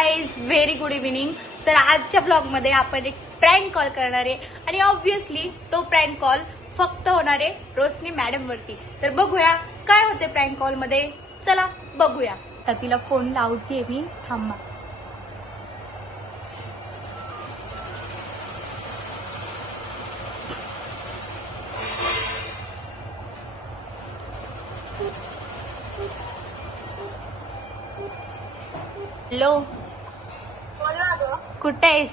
Guys, very good evening. तर आजच्या ब्लॉगमध्ये आपण एक प्रँक कॉल करणार आहे आणि ऑब्व्हियसली तो प्रँक कॉल फक्त होणार आहे रोशनी मॅडम वरती. तर बघूया काय होते प्रँक कॉल मध्ये. चला बघूया. तर तिला फोन लावतीये मी, थांबा. हॅलो, कुठे आहेस?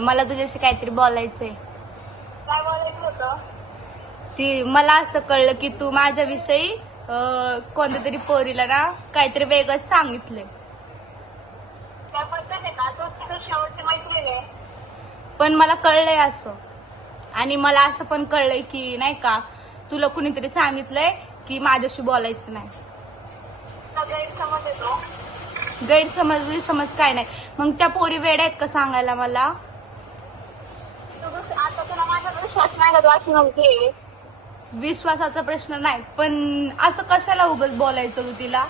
मला तुझ्याशी काहीतरी बोलायचंय. काय बोलायचं होतं? ती मला असं कळलं की तू माझ्याविषयी कोणत्या तरी पोरीला ना काहीतरी वेगळंच सांगितलंय. काय पद्धत आहे का? तो तुझं शेवटची मैत्रीण आहे. पण मला कळलंय असं, आणि मला असं पण कळलंय की नाही का तुला कुणीतरी सांगितलंय की माझ्याशी बोलायचं नाही. गैरसमज येतो. गैरसमज काय नाही. मग त्या पोरी वेड्या आहेत का सांगायला मला? आता तुला माझ्यावर विश्वास नाही का? तू अशी म्हणते. विश्वासाचा प्रश्न नाही, पण असं कशाला उगाच बोलायचं तू तिला?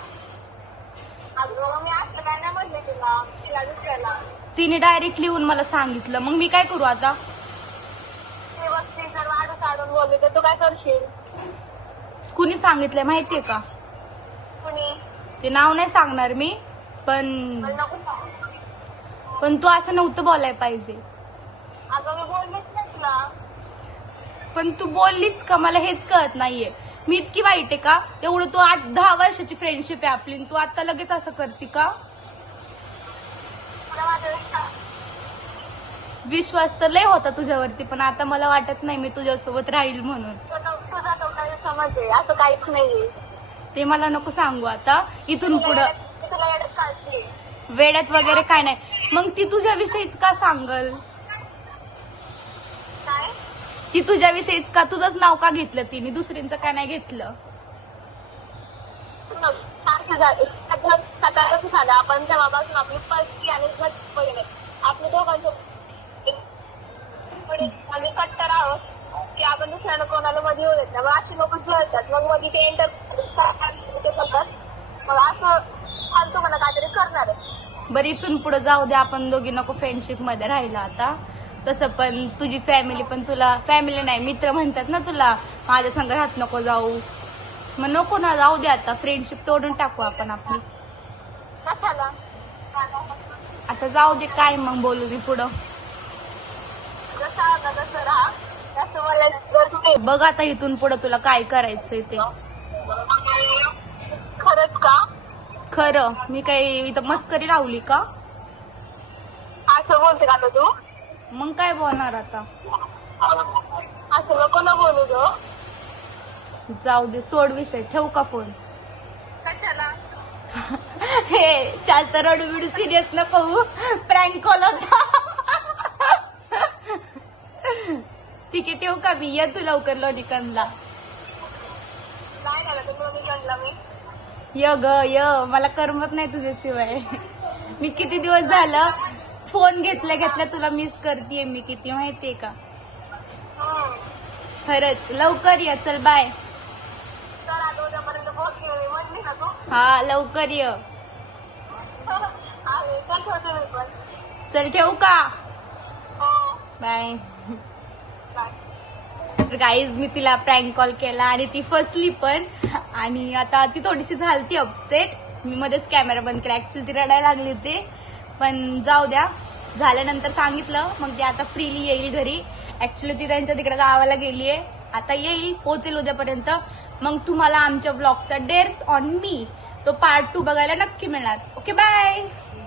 अगं मी असं काय नाही म्हणले तिला दुसऱ्याला. तिने डायरेक्ट लिहून मला सांगितलं, मग मी काय करू आता? ते वस्ती जर वाढत काढून बोलले तर तू काय करशील? कुणी सांगितलंय माहितीये का? कुणी? ते नाव नाही सांगणार मी, पण नको सांगू. पण तू असं नव्हतं बोलायला पाहिजे. अगं मी बोललेच नाही तुला. पण तू बोललीस का? मला हेच कळत नाहीये. मी इतकी वाईट आहे का? एवढं तू 8-10 वर्षाची फ्रेंडशिप आहे आपली, तू आता लगेच असं करते का? तुला माझ्यावर विश्वास तर लय होता तुझ्यावरती, पण आता मला वाटत नाही मी तुझ्यासोबत राहील म्हणून. तुझा तो गैरसमज आहे. असं काहीच नाहीये. ते मला नको सांगू आता. इथून पुढं तुला येडच काढते. वेड्यात वगैरे काय नाही. मग ती तुझ्याविषयीच का सांगल? काय? ती तुझ्याविषयीच का? तुझंच नाव का घेतलं तिने? दुसऱ्यांचं काय नाही घेतलं? सकाळच झालं. आपण तेव्हापासून आपली पळती आणि पहिले आपल्या दोघांचं आम्ही कट्टर आहोत की आपण दुसऱ्याला कोणाला मध्ये येऊ देत नाही. मग अशी लोक जुळतात. मग मध्ये ते एंटर करतात. मग असं फालतू मला काहीतरी करणार आहे. बरं, इथून पुढे जाऊ दे. आपण दोघी नको फ्रेंडशिप मध्ये राहिला आता. तसं पण तुझी फॅमिली पण तुला, फॅमिली नाही मित्र म्हणतात ना तुला, माझ्या संग राहत नको जाऊ. मग नको ना, जाऊ दे आता. फ्रेंडशिप तोडून टाकू आपण आपली. कशाला? आता जाऊ दे. काय मग बोलू मी पुढं? जसं आता तसं राहा. तसं मला जर तुम्ही बघ आता इथून पुढे तुला काय करायचंय ते. खरंच का? खरं. मी काही इथं मस्करी लावली का? असं बोलते का तू? मग काय बोलणार आता? असं नको ना बोलू गं. जाऊ दे, सोड विषय. ठेवू का फोन? कशाला? हे चालतं, रडू बिडू सिरियस नको होऊ. प्रँक कॉल होता. ठीक आहे, ठेवू का मी? ये तू लवकर लोणीकंदला. नाही झालं तर लोणीकंदला मी. य मला करमत नाही तुझ्याशिवाय. मी किती दिवस झालं फोन घेतल्या तुला मिस करतेय मी किती, माहितीये का? खरंच. लवकर ये. चल बाय. तर आता उद्यापर्यंत पोहोचली मी म्हणली ना तू. हा, लवकर ये. आहे तर ठेवते मी पण. चल, ठेवू का? हो. बाय. बाय. तर गाईज, मी तिला प्रँक कॉल केला आणि ती फसली पण. आणि आता ती थोडीशी झालती अपसेट. मी मध्येच कॅमेरा बंद केला. ऍक्च्युली ती रडायला लागली होती, पण जाऊ द्या. झाल्यानंतर सांगितलं. मग ती आता फ्रीली येईल घरी. ऍक्च्युली ती त्यांच्या तिकडे गावाला गेलीये. आता येईल, पोहोचेल उद्यापर्यंत. मग तुम्हाला आमच्या ब्लॉगचा डेअर्स ऑन मी तो पार्ट 2 बघायला नक्की मिळणार. Okay, bye.